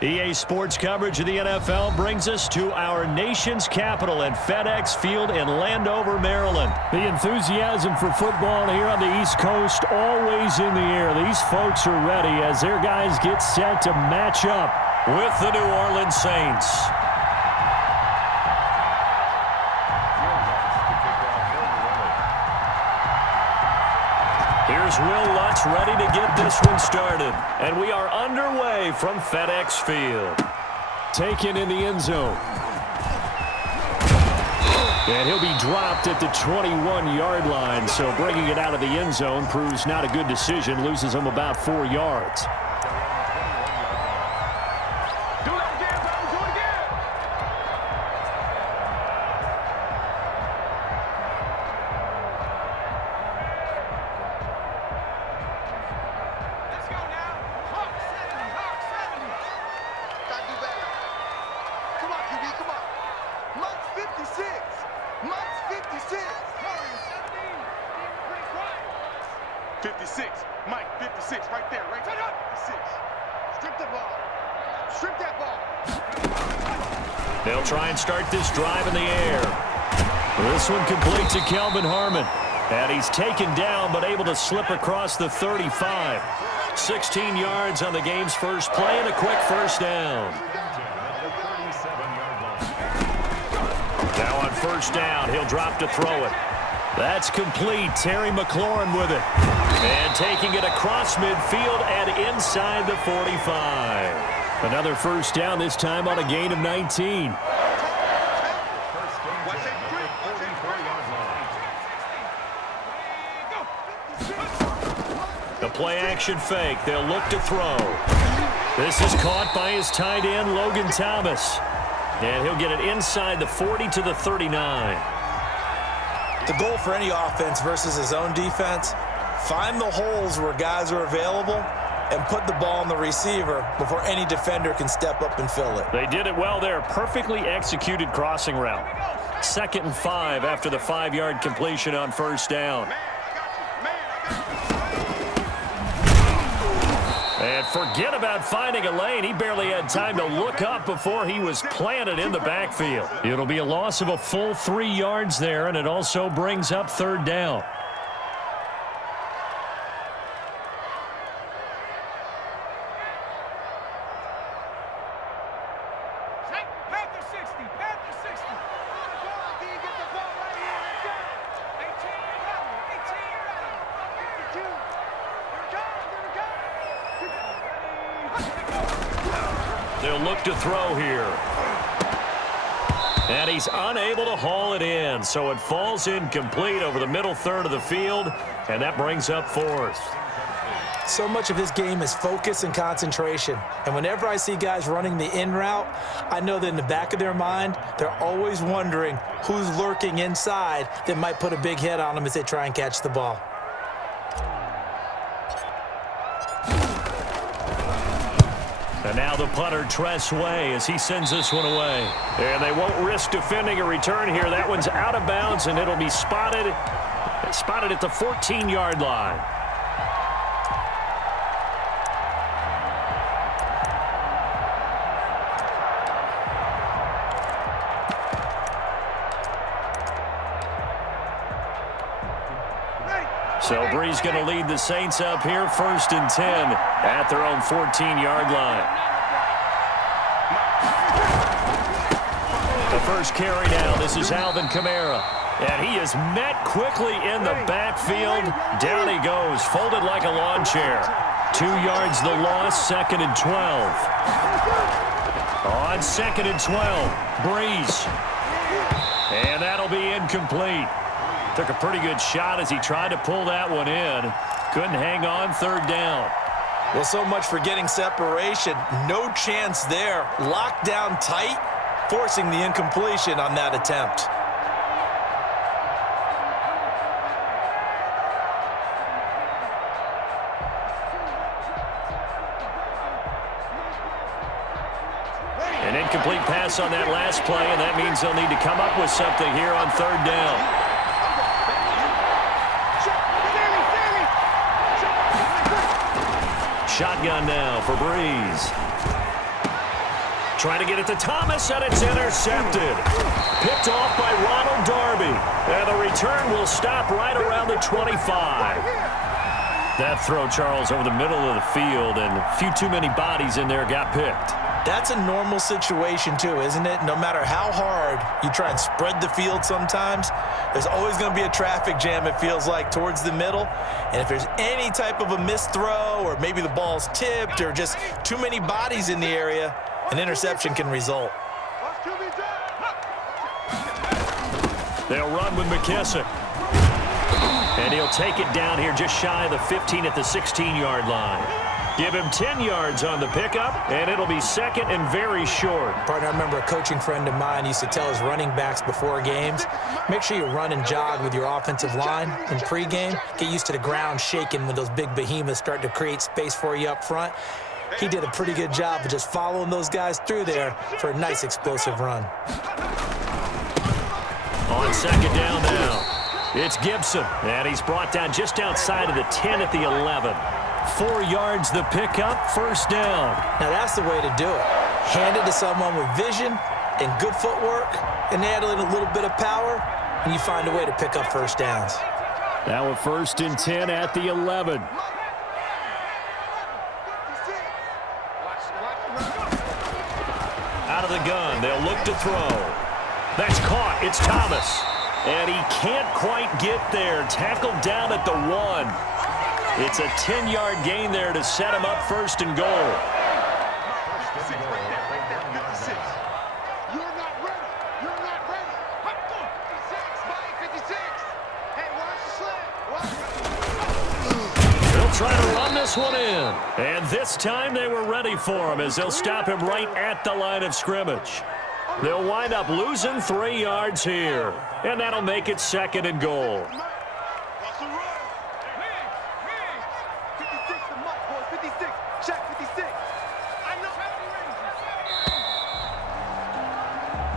EA Sports coverage of the NFL brings us to our nation's capital at FedEx Field in Landover, Maryland. The enthusiasm for football here on the East Coast always in the air. These folks are ready as their guys get set to match up with the New Orleans Saints. Here's Will Lutz ready to get this one started. And we are underway from FedEx Field. Taken in the end zone. And he'll be dropped at the 21-yard line. So bringing it out of the end zone proves not a good decision. Loses him about 4 yards. They'll try and start this drive in the air. This one complete to Kelvin Harmon. And he's taken down but able to slip across the 35. 16 yards on the game's first play and a quick first down. Now on first down, he'll drop to throw it. That's complete. Terry McLaurin with it. And taking it across midfield and inside the 45. Another first down, this time on a gain of 19. The play action fake. They'll look to throw. This is caught by his tight end, Logan Thomas. And he'll get it inside the 40 to the 39. The goal for any offense versus his own defense, find the holes where guys are available and put the ball on the receiver before any defender can step up and fill it. They did it well there. Perfectly executed crossing route. 2nd and 5 after the 5-yard completion on first down. And forget about finding a lane. He barely had time to look up before he was planted in the backfield. It'll be a loss of a full 3 yards there, and it also brings up 3rd down. They'll look to throw here. And he's unable to haul it in, so it falls incomplete over the middle third of the field, and that brings up 4th. So much of his game is focus and concentration. And whenever I see guys running the in route, I know that in the back of their mind, they're always wondering who's lurking inside that might put a big hit on them as they try and catch the ball. And now the punter, Tress Way, as he sends this one away. And they won't risk defending a return here. That one's out of bounds, and it'll be spotted at the 14-yard line. So Bree's going to lead the Saints up here, 1st and 10 at their own 14-yard line. The first carry now. This is Alvin Kamara. And he is met quickly in the backfield. Down he goes, folded like a lawn chair. 2 yards the loss, 2nd and 12. On 2nd and 12, Breeze. And that'll be incomplete. Took a pretty good shot as he tried to pull that one in. Couldn't hang on, 3rd down. Well, so much for getting separation. No chance there. Locked down tight, forcing the incompletion on that attempt. An incomplete pass on that last play, and that means they'll need to come up with something here on 3rd down. Shotgun now for Breeze. Trying to get it to Thomas, and it's intercepted. Picked off by Ronald Darby. And the return will stop right around the 25. That throw, Charles, over the middle of the field, and a few too many bodies in there got picked. That's a normal situation, too, isn't it? No matter how hard you try and spread the field sometimes, there's always going to be a traffic jam, it feels like, towards the middle. And if there's any type of a missed throw, or maybe the ball's tipped, or just too many bodies in the area, an interception can result. They'll run with McKissick. And he'll take it down here just shy of the 15 at the 16-yard line. Give him 10 yards on the pickup, and it'll be second and very short. Partner, I remember a coaching friend of mine used to tell his running backs before games, make sure you run and jog with your offensive line in pregame. Get used to the ground shaking when those big behemoths start to create space for you up front. He did a pretty good job of just following those guys through there for a nice explosive run. On second down now, it's Gibson, and he's brought down just outside of the 10 at the 11. 4 yards the pickup, first down. Now that's the way to do it. Hand it to someone with vision and good footwork, and add in a little bit of power, and you find a way to pick up first downs. Now a 1st and 10 at the 11. Out of the gun, they'll look to throw. That's caught, it's Thomas. And he can't quite get there, tackled down at the 1. It's a 10-yard gain there to set him up first and goal. They'll try to run this one in. And this time they were ready for him as they'll stop him right at the line of scrimmage. They'll wind up losing 3 yards here. And that'll make it second and goal.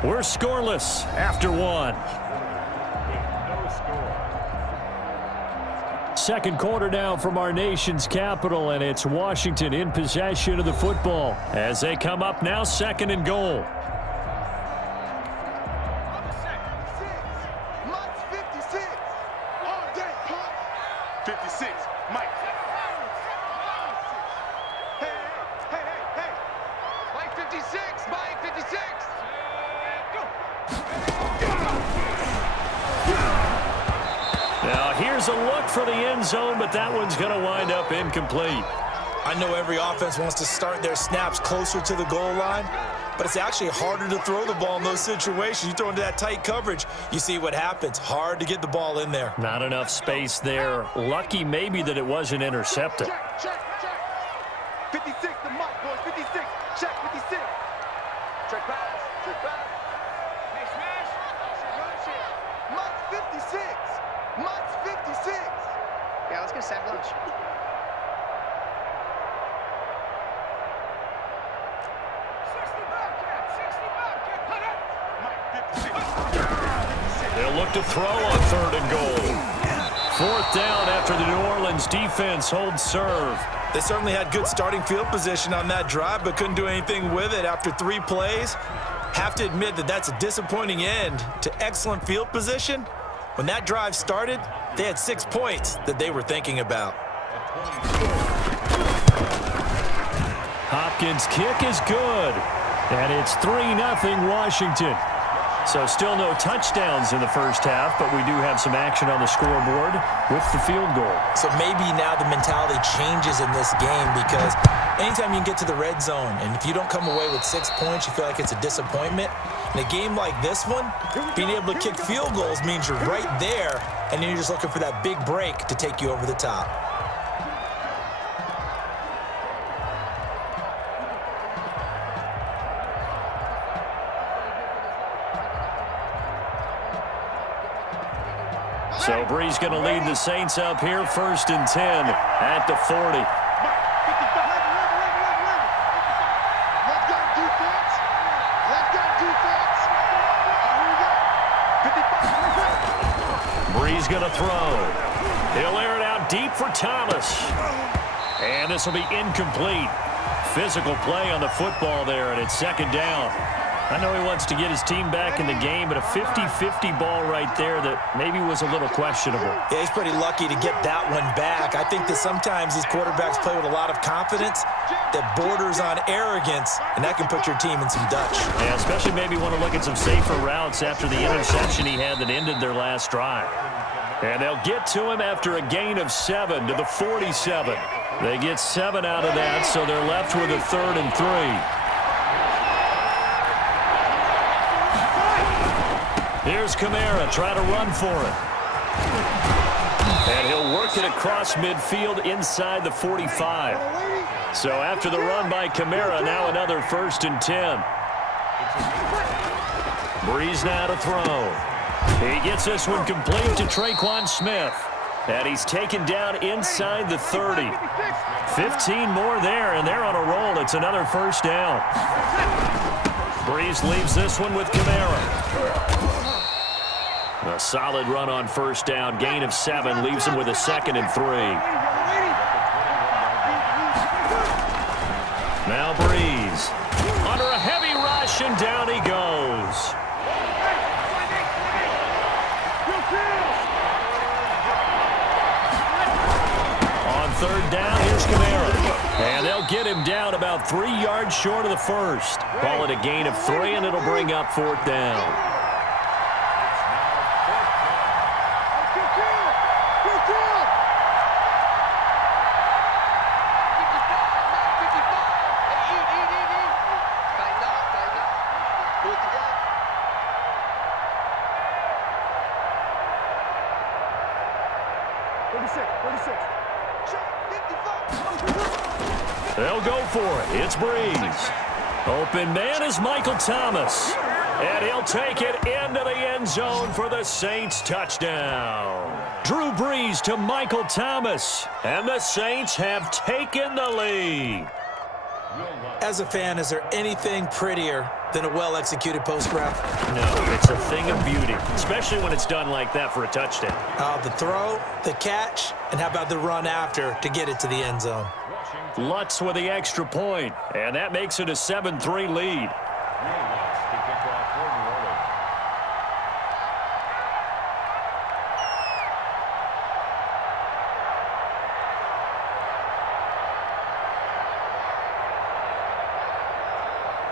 We're scoreless after 1. Second quarter now from our nation's capital, and it's Washington in possession of the football as they come up now second and goal. Here's a look for the end zone, but that one's going to wind up incomplete. I know every offense wants to start their snaps closer to the goal line, but it's actually harder to throw the ball in those situations. You throw into that tight coverage, you see what happens. Hard to get the ball in there. Not enough space there. Lucky maybe that it wasn't intercepted. Check. 56, the mark, boys. 56. Check 56. Check pass. Hey, smash. Mutt's 56. Mutt's 56. Yeah, let's get sack lunch. They'll look to throw on third and goal. 4th down after the New Orleans defense holds serve. They certainly had good starting field position on that drive, but couldn't do anything with it after 3 plays. Have to admit that that's a disappointing end to excellent field position. When that drive started, they had 6 points that they were thinking about. Hopkins' kick is good, and it's 3-0 Washington. So still no touchdowns in the first half, but we do have some action on the scoreboard with the field goal. So maybe now the mentality changes in this game, because anytime you can get to the red zone, and if you don't come away with 6 points, you feel like it's a disappointment. In a game like this one, being able to kick field goals means you're right there, and then you're just looking for that big break to take you over the top. So Bree's going to lead the Saints up here, 1st and 10 at the 40. Bree's going to throw. He'll air it out deep for Thomas. And this will be incomplete. physical play on the football there, and it's second down. I know he wants to get his team back in the game, but a 50-50 ball right there that maybe was a little questionable. Yeah, he's pretty lucky to get that one back. I think that sometimes these quarterbacks play with a lot of confidence that borders on arrogance, and that can put your team in some Dutch. Yeah, especially maybe want to look at some safer routes after the interception he had that ended their last drive. And they'll get to him after a gain of 7 to the 47. They get 7 out of that, so they're left with a 3rd and 3. Here's Kamara trying to run for it. And he'll work it across midfield inside the 45. So after the run by Kamara, now another 1st and 10. Breeze now to throw. He gets this one complete to Traquan Smith. And he's taken down inside the 30. 15 more there, and they're on a roll. It's another 1st down. Breeze leaves this one with Kamara. A solid run on 1st down. Gain of 7 leaves him with a 2nd and 3. Now Breeze. Under a heavy rush, and down he goes. On 3rd down, here's Kamara. And they'll get him down about 3 yards short of the 1st. Call it a gain of 3, and it'll bring up 4th down. They'll go for it. It's Breeze. Open man is Michael Thomas. And he'll take it into the end zone for the Saints touchdown. Drew Brees to Michael Thomas. And the Saints have taken the lead. As a fan, is there anything prettier than a well-executed post route? No, it's a thing of beauty, especially when it's done like that for a touchdown. The throw, the catch, and how about the run after to get it to the end zone? Lutz with the extra point, and that makes it a 7-3 lead.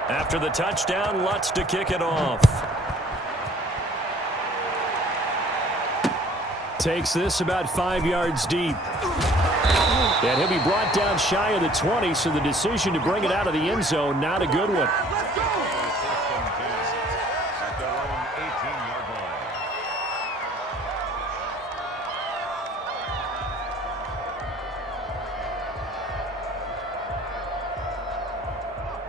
After the touchdown, Lutz to kick it off. Takes this about 5 yards deep. And he'll be brought down shy of the 20, so the decision to bring it out of the end zone, not a good one.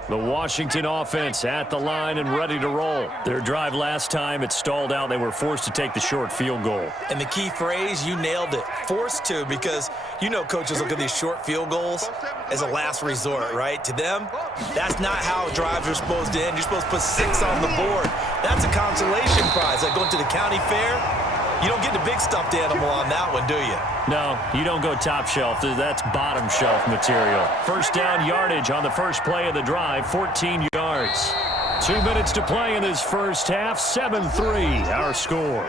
The Washington offense at the line and ready to roll. Their drive last time, it stalled out. They were forced to take the short field goal. And the key phrase, you nailed it, forced to, because you know coaches look at these short field goals as a last resort, right? To them, that's not how drives are supposed to end. You're supposed to put 6 on the board. That's a consolation prize. Like going to the county fair, you don't get the big stuffed animal on that one, do you? No, you don't go top shelf. That's bottom shelf material. 1st down yardage on the first play of the drive, 14 yards. 2 minutes to play in this first half, 7-3, our score.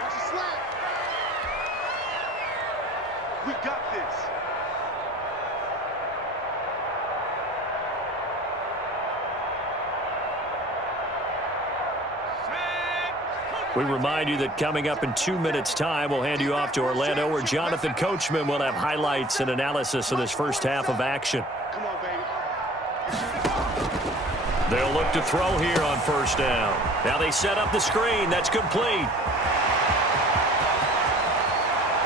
We got this. We remind you that coming up in 2 minutes' time, we'll hand you off to Orlando, where Jonathan Coachman will have highlights and analysis of this first half of action. Come on, baby. They'll look to throw here on 1st down. Now they set up the screen. That's complete.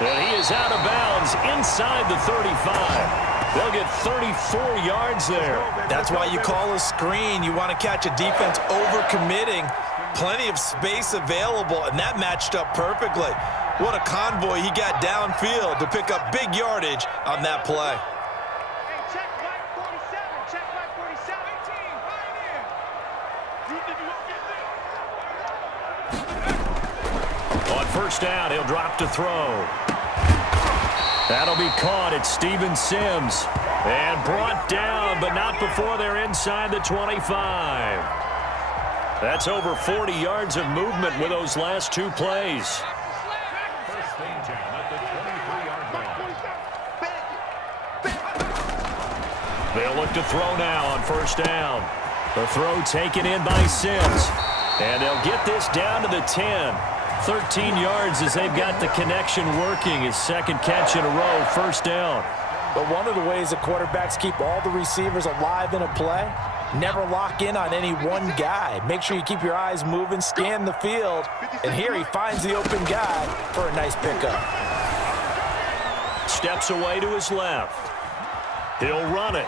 And he is out of bounds inside the 35. They'll get 34 yards there. That's why you call a screen. You want to catch a defense overcommitting. Plenty of space available, and that matched up perfectly. What a convoy he got downfield to pick up big yardage on that play. Hey, check right 47. Check right 47. 18, right in. You think you won't get this? On 1st down, he'll drop to throw. That'll be caught at Steven Sims. And brought down, but not before they're inside the 25. That's over 40 yards of movement with those last two plays. They'll look to throw now on first down. The throw taken in by Sims. And they'll get this down to the 10. 13 yards as they've got the connection working. His second catch in a row, first down. But one of the ways that quarterbacks keep all the receivers alive in a play, never lock in on any one guy. Make sure you keep your eyes moving, scan the field, and here he finds the open guy for a nice pickup. Steps away to his left. He'll run it.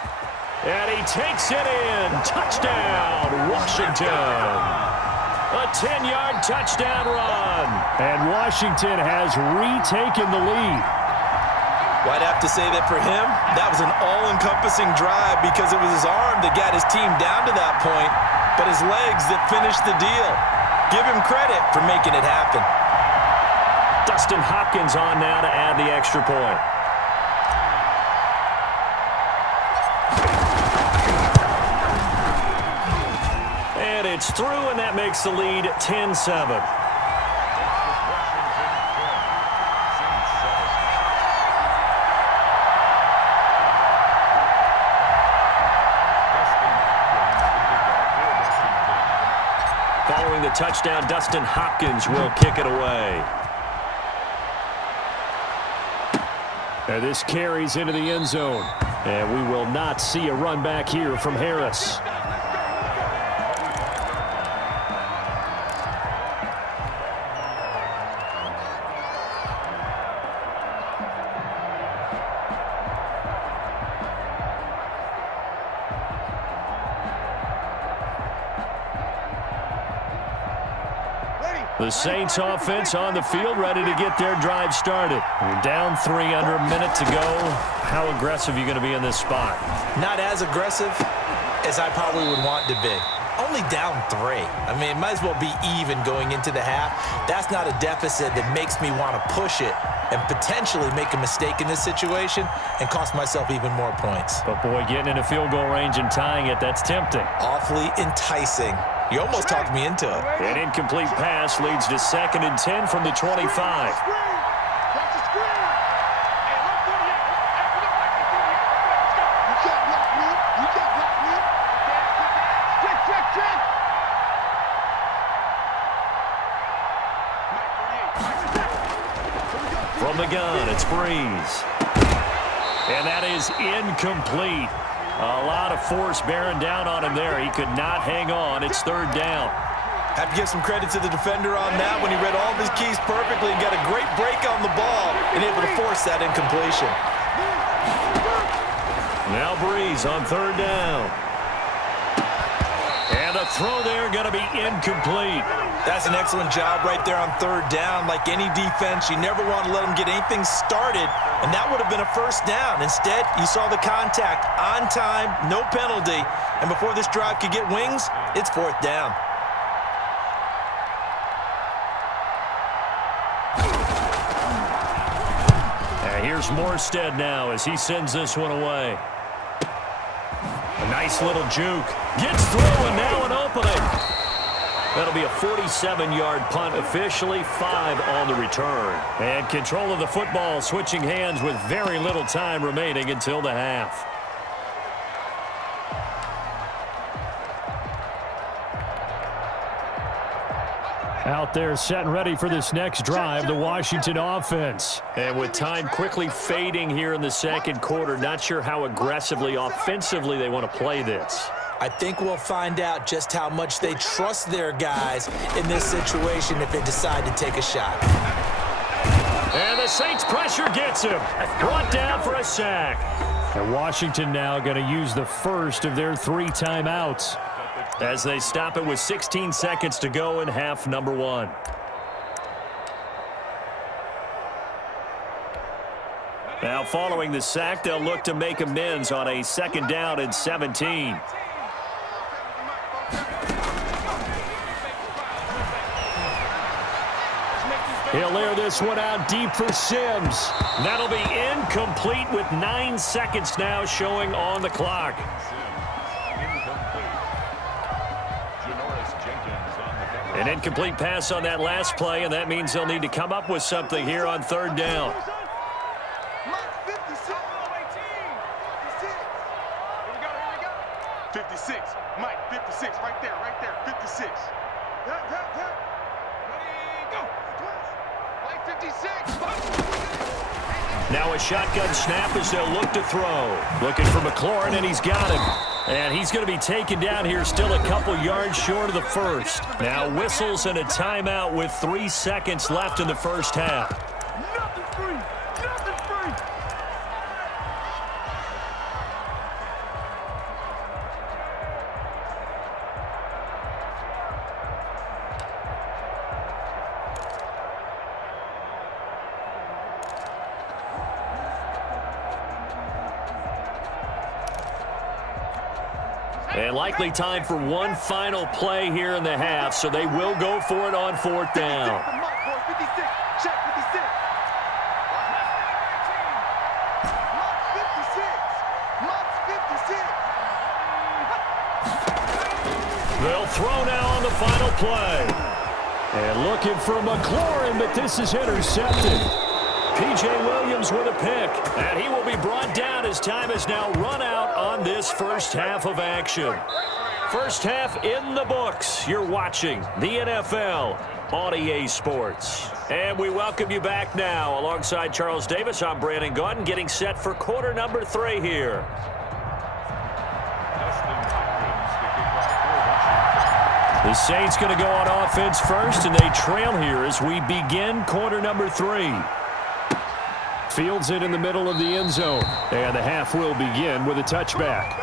And he takes it in. Touchdown, Washington. A 10-yard touchdown run. And Washington has retaken the lead. Well, I'd have to say that for him, that was an all-encompassing drive because it was his arm that got his team down to that point, but his legs that finished the deal. Give him credit for making it happen. Dustin Hopkins on now to add the extra point. And it's through, and that makes the lead 10-7. Following the touchdown, Dustin Hopkins will kick it away. And this carries into the end zone. And we will not see a run back here from Harris. The Saints offense on the field, ready to get their drive started. You're down 3 under a minute to go. How aggressive are you going to be in this spot? Not as aggressive as I probably would want to be. Only down 3. I mean, it might as well be even going into the half. That's not a deficit that makes me want to push it and potentially make a mistake in this situation and cost myself even more points. But, boy, getting into field goal range and tying it, that's tempting. Awfully enticing. You almost talked me into it. An incomplete pass leads to 2nd and 10 from the 25. From the gun, it's Breeze. And that is incomplete. A lot of force bearing down on him there. He could not hang on. It's 3rd down. Have to give some credit to the defender on that when he read all of his keys perfectly and got a great break on the ball and able to force that incompletion. Now Breeze on 3rd down. And the throw there going to be incomplete. That's an excellent job right there on 3rd down. Like any defense, you never want to let them get anything started, and that would have been a first down. Instead, you saw the contact on time, no penalty, and before this drive could get wings, it's 4th down. And here's Morstead now as he sends this one away. A nice little juke. Gets through, and now an opening. That'll be a 47-yard punt, officially 5 on the return. And control of the football switching hands with very little time remaining until the half. Out there set and ready for this next drive, the Washington offense. And with time quickly fading here in the second quarter, not sure how aggressively, offensively they want to play this. I think we'll find out just how much they trust their guys in this situation if they decide to take a shot. And the Saints pressure gets him. Brought down for a sack. And Washington now going to use the first of their 3 timeouts as they stop it with 16 seconds to go in half number 1. Now following the sack, they'll look to make amends on a 2nd down and 17. He'll air this one out deep for Sims. That'll be incomplete with 9 seconds now showing on the clock. An incomplete pass on that last play, and that means they'll need to come up with something here on third down. 56, Mike, 56, right there, 56. Ready, go. Mike, 56. Now a shotgun snap as they'll look to throw. Looking for McLaurin, and he's got him. And he's going to be taken down here, still a couple yards short of the first. Now whistles and a timeout with 3 seconds left in the first half. Nothing's free. Nothing's free. And likely time for one final play here in the half, so they will go for it on fourth down. 56, check 56. 56. They'll throw now on the final play. And looking for McLaurin, but this is intercepted. P.J. Williams with a pick, and he will be brought down as time is now run out on this first half of action. First half in the books. You're watching the NFL on EA Sports. And we welcome you back now. Alongside Charles Davis, I'm Brandon Gaudin, getting set for quarter number 3 here. The Saints going to go on offense first, and they trail here as we begin quarter number 3. Fields it in the middle of the end zone. And the half will begin with a touchback.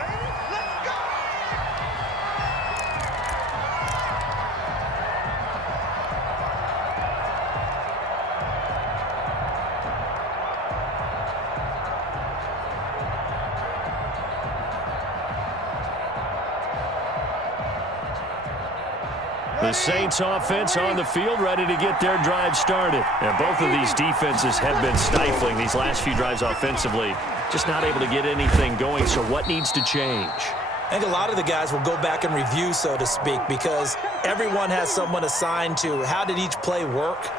The Saints offense on the field, ready to get their drive started. And both of these defenses have been stifling these last few drives offensively. Just not able to get anything going, so what needs to change? I think a lot of the guys will go back and review, so to speak, because everyone has someone assigned to how did each play work.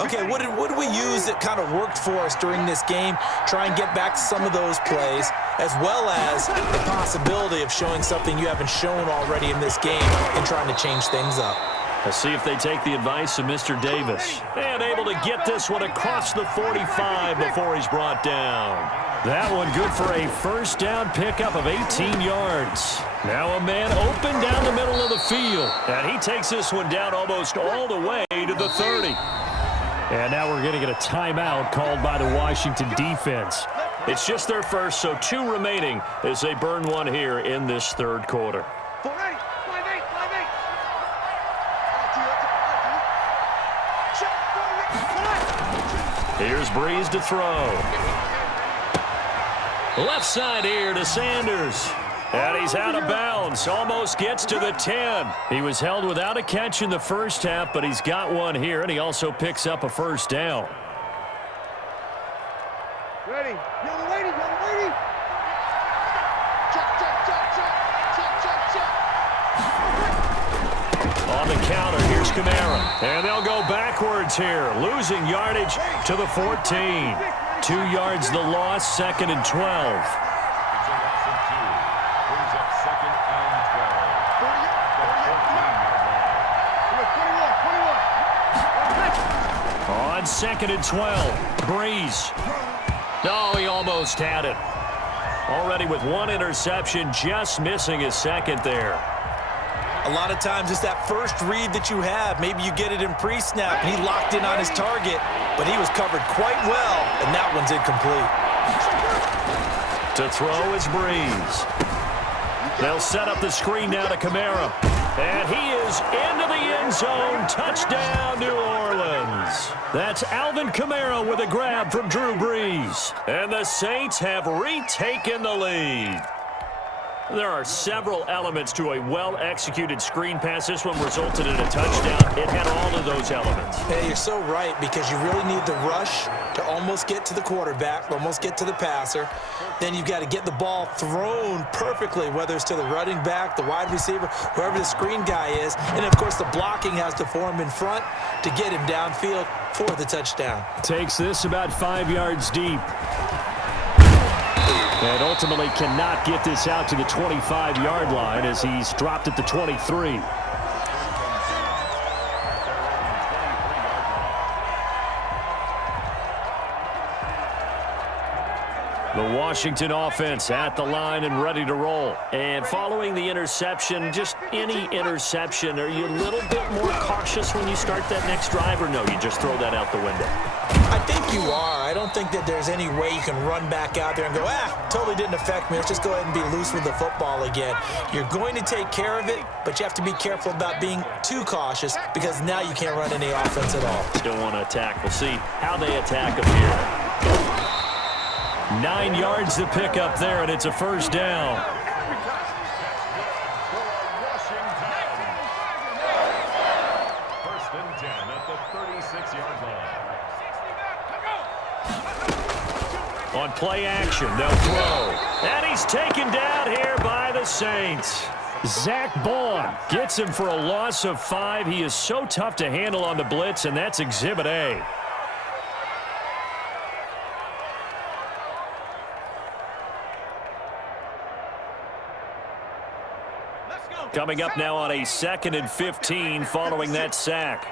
Okay, what did we use that kind of worked for us during this game? Try and get back to some of those plays, as well as the possibility of showing something you haven't shown already in this game and trying to change things up. Let's see if they take the advice of Mr. Davis. And able to get this one across the 45 before he's brought down. That one good for a first down pickup of 18 yards. Now a man open down the middle of the field. And he takes this one down almost all the way to the 30. And now we're going to get a timeout called by the Washington defense. It's just their first, so 2 remaining as they burn one here in this third quarter. Here's Breeze to throw. Left side here to Sanders. And he's out of bounds. Almost gets to the 10. He was held without a catch in the first half, but he's got one here, and he also picks up a first down. Ready. Yellow lady. Check. On the counter, here's Kamara. And they'll go backwards here, losing yardage to the 14. 2 yards the loss, 2nd and 12. On 2nd and 12, Breeze. Oh, he almost had it. Already with 1 interception, just missing his 2nd there. A lot of times it's that first read that you have. Maybe you get it in pre-snap, and he locked in on his target, but he was covered quite well, and that one's incomplete. To throw is Breeze. They'll set up the screen now to Kamara. And he is into the end zone. Touchdown, New Orleans. That's Alvin Kamara with a grab from Drew Brees. And the Saints have retaken the lead. There are several elements to a well-executed screen pass. This one resulted in a touchdown. It had all of those elements. Hey, you're so right, because you really need the rush to almost get to the quarterback, almost get to the passer. Then you've got to get the ball thrown perfectly, whether it's to the running back, the wide receiver, whoever the screen guy is. And, of course, the blocking has to form in front to get him downfield for the touchdown. Takes this about 5 yards deep. And ultimately cannot get this out to the 25-yard line as he's dropped at the 23. The Washington offense at the line and ready to roll. And following the interception, just any interception, are you a little bit more cautious when you start that next drive, or no, you just throw that out the window? I think you are. I don't think that there's any way you can run back out there and go, totally didn't affect me. Let's just go ahead and be loose with the football again. You're going to take care of it, but you have to be careful about being too cautious, because now you can't run any offense at all. Still want to attack. We'll see how they attack them here. 9 yards to pick up there, and it's a first down. First and 10 at the 36-yard line. On play action, they'll throw. And he's taken down here by the Saints. Zach Bond gets him for a loss of 5. He is so tough to handle on the blitz, and that's Exhibit A. Coming up now on a 2nd and 15 following that sack.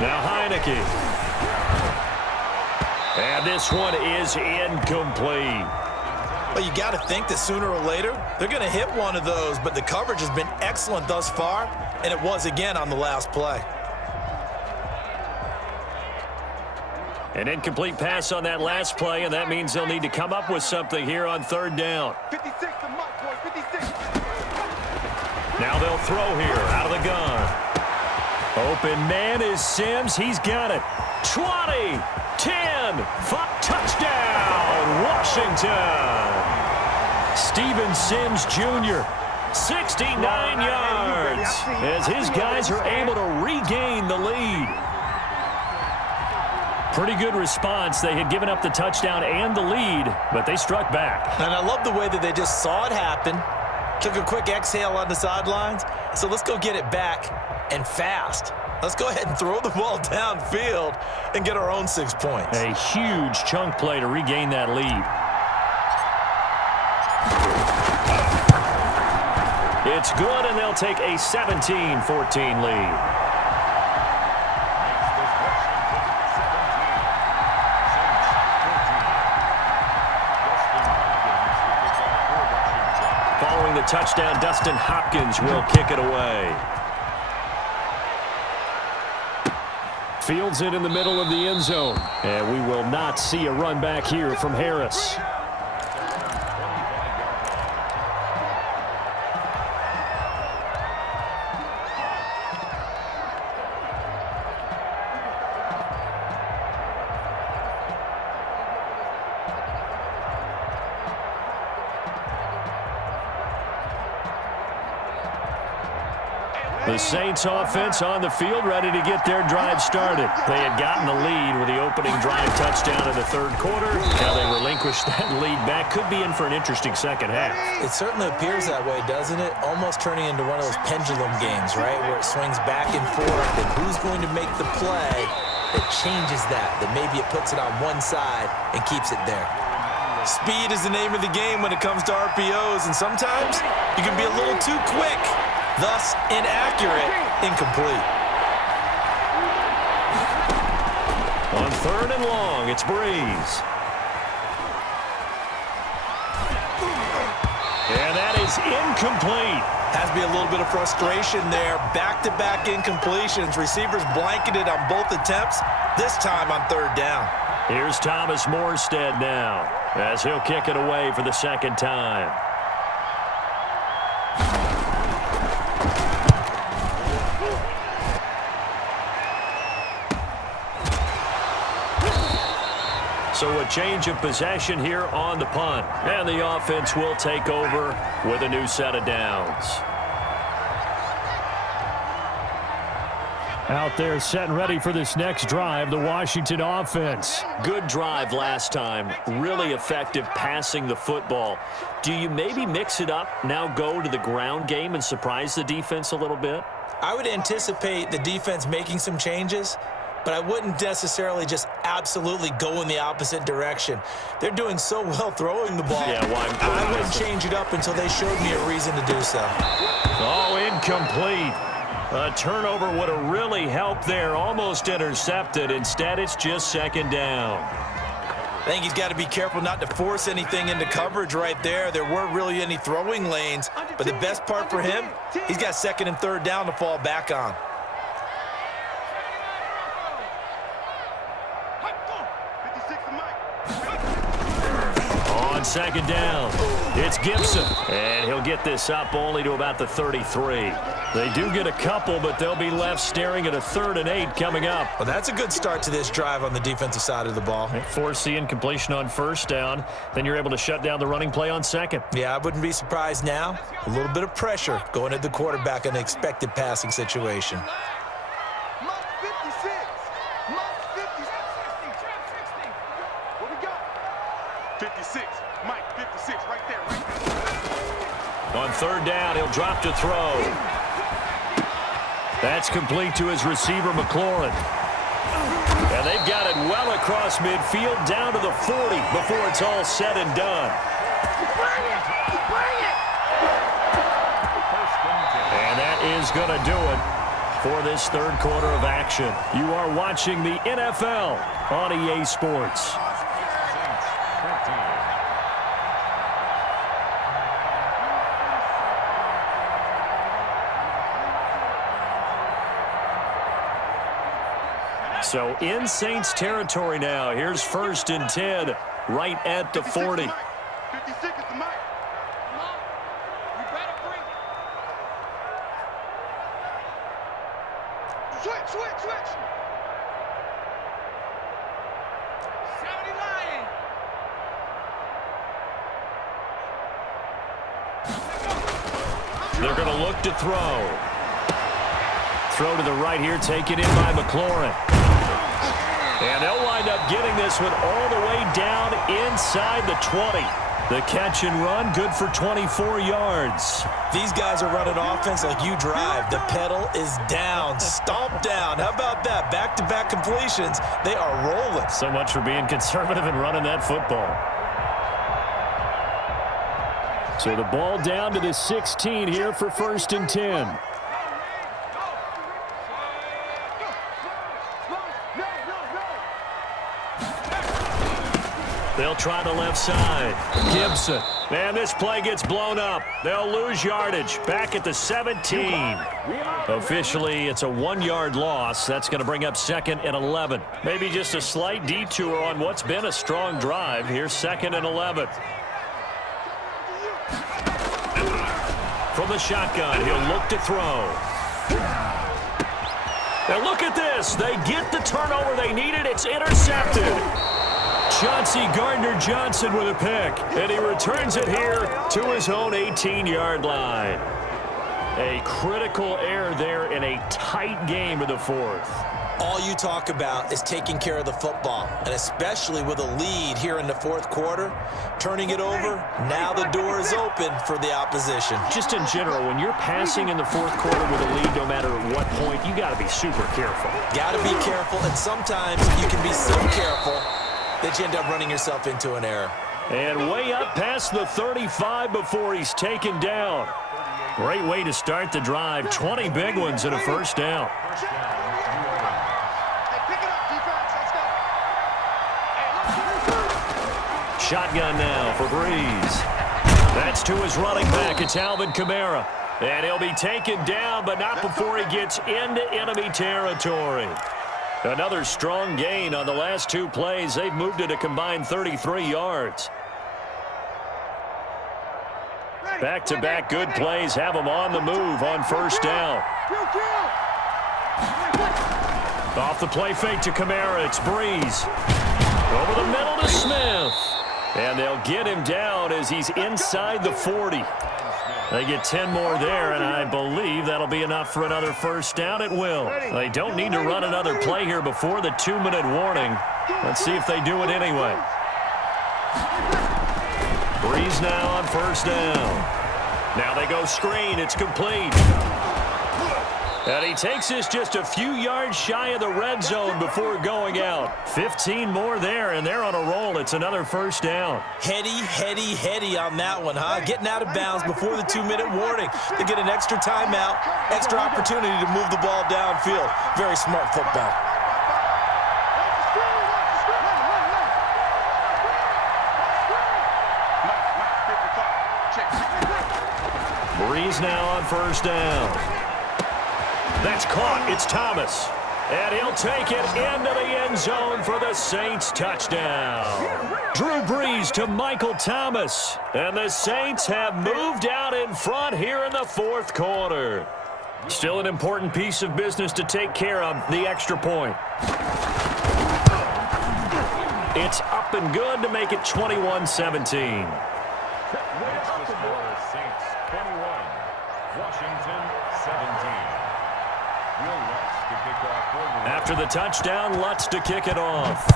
Now Heineke. And this one is incomplete. Well, you got to think that sooner or later they're going to hit one of those, but the coverage has been excellent thus far, and it was again on the last play. An incomplete pass on that last play, and that means they'll need to come up with something here on 3rd down. 56 to Mike, boy, 56. Now they'll throw here out of the gun. Open man is Sims. He's got it. 20, 10, 5, touchdown, Washington. Steven Sims Jr., 69 yards, as his guys are able to regain the lead. Pretty good response. They had given up the touchdown and the lead, but they struck back. And I love the way that they just saw it happen, took a quick exhale on the sidelines. So let's go get it back, and fast. Let's go ahead and throw the ball downfield and get our own 6 points. A huge chunk play to regain that lead. It's good, and they'll take a 17-14 lead. Following the touchdown, Dustin Hopkins will kick it away. Fields it in the middle of the end zone. And we will not see a run back here from Harris. The Saints offense on the field, ready to get their drive started. They had gotten the lead with the opening drive touchdown in the 3rd quarter. Now they relinquish that lead back. Could be in for an interesting second half. It certainly appears that way, doesn't it? Almost turning into one of those pendulum games, right, where it swings back and forth, and who's going to make the play that changes that maybe it puts it on one side and keeps it there. Speed is the name of the game when it comes to RPOs, and sometimes you can be a little too quick. Thus, inaccurate, incomplete. On 3rd and long, it's Breeze. And that is incomplete. Has to be a little bit of frustration there. Back-to-back incompletions. Receivers blanketed on both attempts, this time on 3rd down. Here's Thomas Morstead now, as he'll kick it away for the 2nd time. So a change of possession here on the punt. And the offense will take over with a new set of downs. Out there set and ready for this next drive, the Washington offense. Good drive last time. Really effective passing the football. Do you maybe mix it up, now go to the ground game and surprise the defense a little bit? I would anticipate the defense making some changes, but I wouldn't necessarily just absolutely go in the opposite direction. They're doing so well throwing the ball. Yeah, why I wouldn't change it up until they showed me a reason to do so. Oh, incomplete. A turnover would have really helped there. Almost intercepted. Instead, it's just second down. I think he's got to be careful not to force anything into coverage right there. There weren't really any throwing lanes, but the best part for him, he's got second and third down to fall back on. On second down, it's Gibson. And he'll get this up only to about the 33. They do get a couple, but they'll be left staring at a 3rd and 8 coming up. Well, that's a good start to this drive on the defensive side of the ball. Force the incompletion on first down. Then you're able to shut down the running play on second. Yeah, I wouldn't be surprised now. A little bit of pressure going at the quarterback in an expected passing situation. Mark 56. Mark 56. What we got? 56. Mike, 56 right there. On third down, he'll drop to throw. That's complete to his receiver, McLaurin. And they've got it well across midfield down to the 40 before it's all said and done. And that is going to do it for this third quarter of action. You are watching the NFL on EA Sports. So in Saints territory now. Here's 1st and 10 right at the 40. 56 is the mic. We better bring it. Switch. 70 Lion. They're going to look to throw. Throw to the right here, taken in by McLaurin. And they'll wind up getting this one all the way down inside the 20. The catch and run, good for 24 yards. These guys are running offense like you drive. The pedal is down, stomp down. How about that? Back-to-back completions. They are rolling. So much for being conservative and running that football. So the ball down to the 16 here for 1st and 10. They'll try the left side. Gibson. And this play gets blown up. They'll lose yardage. Back at the 17. Officially, it's a 1-yard loss. That's going to bring up 2nd and 11. Maybe just a slight detour on what's been a strong drive. Here's 2nd and 11. From the shotgun, he'll look to throw. Now look at this. They get the turnover they needed. It's intercepted. Chauncey Gardner-Johnson with a pick, and he returns it here to his own 18-yard line. A critical error there in a tight game of the 4th. All you talk about is taking care of the football, and especially with a lead here in the 4th quarter, turning it over, now the door is open for the opposition. Just in general, when you're passing in the 4th quarter with a lead, no matter what point, you got to be super careful. Got to be careful, and sometimes you can be so careful that you end up running yourself into an error. And way up past the 35 before he's taken down. Great way to start the drive. 20 big ones and a 1st down. Shotgun now for Breeze. That's to his running back. It's Alvin Kamara. And he'll be taken down, but not before he gets into enemy territory. Another strong gain on the last 2 plays. They've moved it a combined 33 yards. Back-to-back good plays have them on the move on 1st down. Off the play fake to Kamara. It's Breeze. Over the middle to Smith. And they'll get him down as he's inside the 40. They get 10 more there, and I believe that'll be enough for another first down. It will. They don't need to run another play here before the 2-minute warning. Let's see if they do it anyway. Breeze now on first down. Now they go screen. It's complete. And he takes this just a few yards shy of the red zone before going out. 15 more there, and they're on a roll. It's another first down. Heady on that one, huh? Getting out of bounds before the 2-minute warning. They get an extra timeout, extra opportunity to move the ball downfield. Very smart football. Breeze now on first down. That's caught. It's Thomas. And he'll take it into the end zone for the Saints touchdown. Drew Brees to Michael Thomas. And the Saints have moved out in front here in the fourth quarter. Still an important piece of business to take care of, the extra point. It's up and good to make it 21-17. Saints 21, Washington 17. After the touchdown, Lutz to kick it off.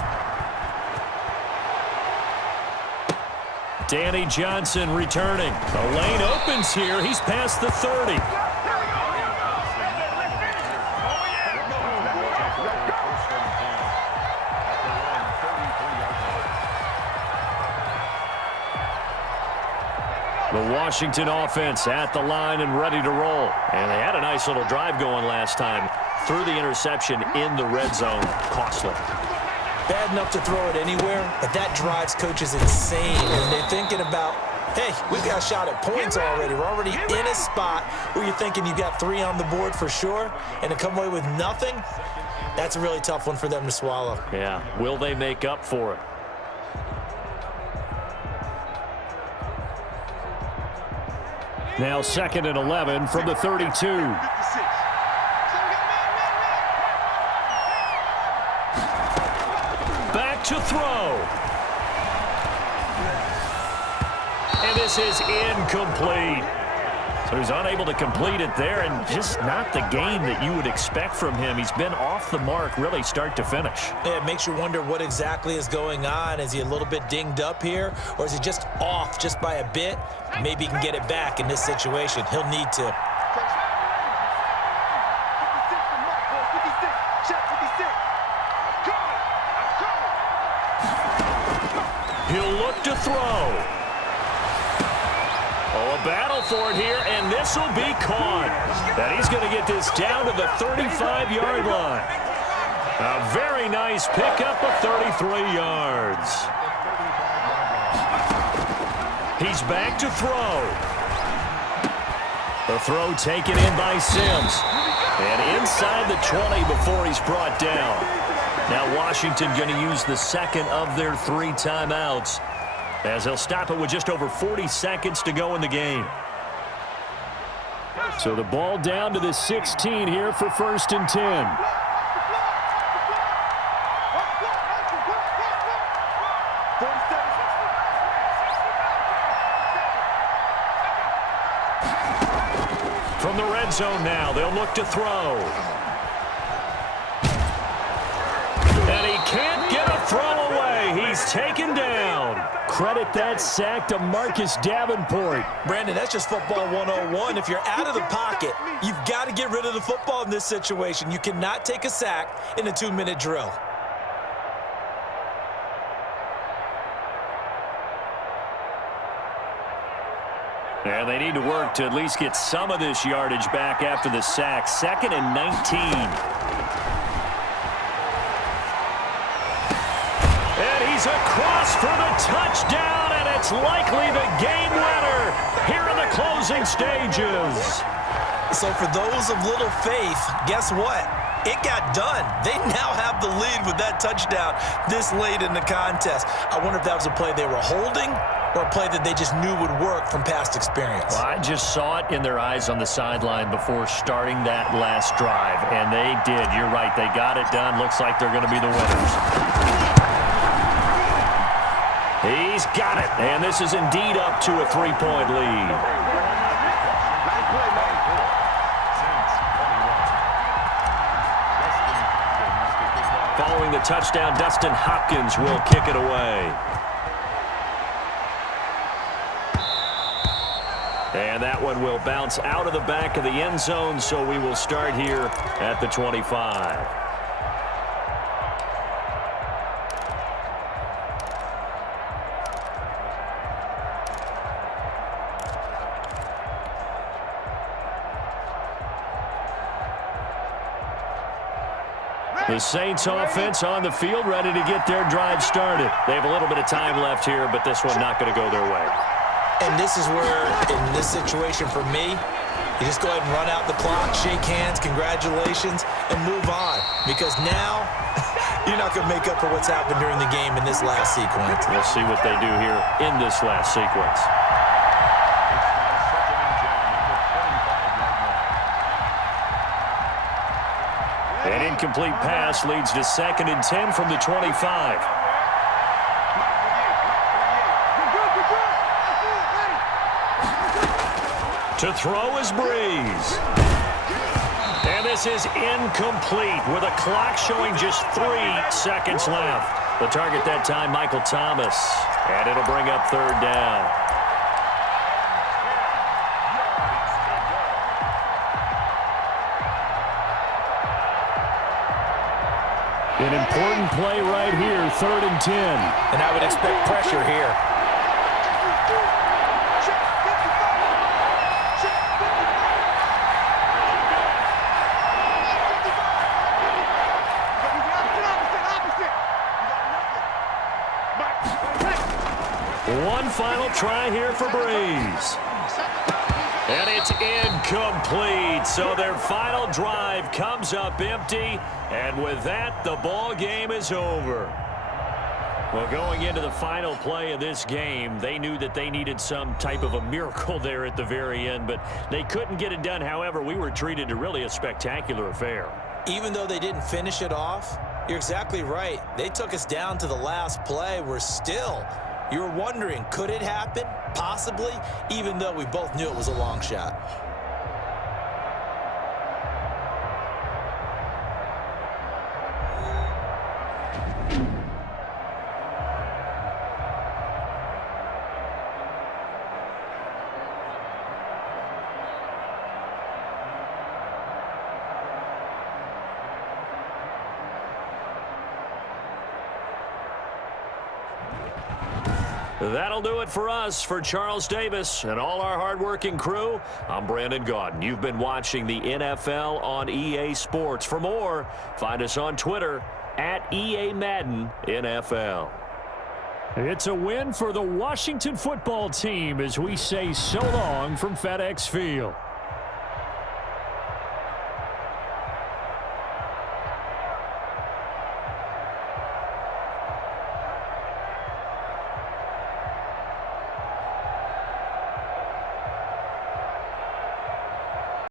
Danny Johnson returning. The lane opens here. He's past the 30. The Washington offense at the line and ready to roll. And they had a nice little drive going last time. Threw the interception in the red zone. Costly. Bad enough to throw it anywhere, but that drives coaches insane when they're thinking about, hey, we've got a shot at points already. We're already in a spot where you're thinking you got 3 on the board for sure, and to come away with nothing, that's a really tough one for them to swallow. Yeah. Will they make up for it? Now 2nd and 11 from the 32. Back to throw. And this is incomplete. So he's unable to complete it there, and just not the game that you would expect from him. He's been off the mark really start to finish. Yeah, it makes you wonder what exactly is going on. Is he a little bit dinged up here, or is he just off just by a bit? Maybe he can get it back in this situation. He'll need to. He'll look to throw. Oh, a battle for it here, and this will be caught. And he's going to get this down to the 35-yard line. A very nice pickup of 33 yards. He's back to throw. The throw taken in by Sims. And inside the 20 before he's brought down. Now Washington going to use the second of their 3 timeouts, as they'll stop it with just over 40 seconds to go in the game. So the ball down to the 16 here for 1st and 10. From the red zone now, they'll look to throw. And he can't get a throw away. He's taken down. Credit that sack to Marcus Davenport. Brandon, that's just football 101. If you're out of the pocket, you've got to get rid of the football in this situation. You cannot take a sack in a 2-minute drill. And they need to work to at least get some of this yardage back after the sack. 2nd and 19. And he's across for the touchdown, and it's likely the game winner here in the closing stages. So for those of little faith, guess what? It got done. They now have the lead with that touchdown this late in the contest. I wonder if that was a play they were holding or a play that they just knew would work from past experience. Well, I just saw it in their eyes on the sideline before starting that last drive, and they did. You're right. They got it done. Looks like they're going to be the winners. He's got it. And this is indeed up to a 3-point lead. Following the touchdown, Dustin Hopkins will kick it away. And that one will bounce out of the back of the end zone, so we will start here at the 25. The Saints offense on the field, ready to get their drive started. They have a little bit of time left here, but this one not going to go their way. And this is where, in this situation for me, you just go ahead and run out the clock, shake hands, congratulations, and move on. Because now, you're not going to make up for what's happened during the game in this last sequence. We'll see what they do here in this last sequence. An incomplete pass leads to 2nd and 10 from the 25. To throw is Breeze. And this is incomplete with a clock showing just 3 seconds left. The target that time, Michael Thomas. And it'll bring up 3rd down. An important play right here, 3rd and 10. And I would expect pressure here. One final try here for Breeze. And it's incomplete. So their final drive comes up empty. And with that, the ball game is over. Well, going into the final play of this game, they knew that they needed some type of a miracle there at the very end, but they couldn't get it done. However, we were treated to really a spectacular affair. Even though they didn't finish it off, you're exactly right. They took us down to the last play. You were wondering, could it happen? Possibly, even though we both knew it was a long shot. That'll do it for us. For Charles Davis and all our hardworking crew, I'm Brandon Gaudin. You've been watching the NFL on EA Sports. For more, find us on Twitter at EA Madden NFL. It's a win for the Washington football team as we say so long from FedEx Field.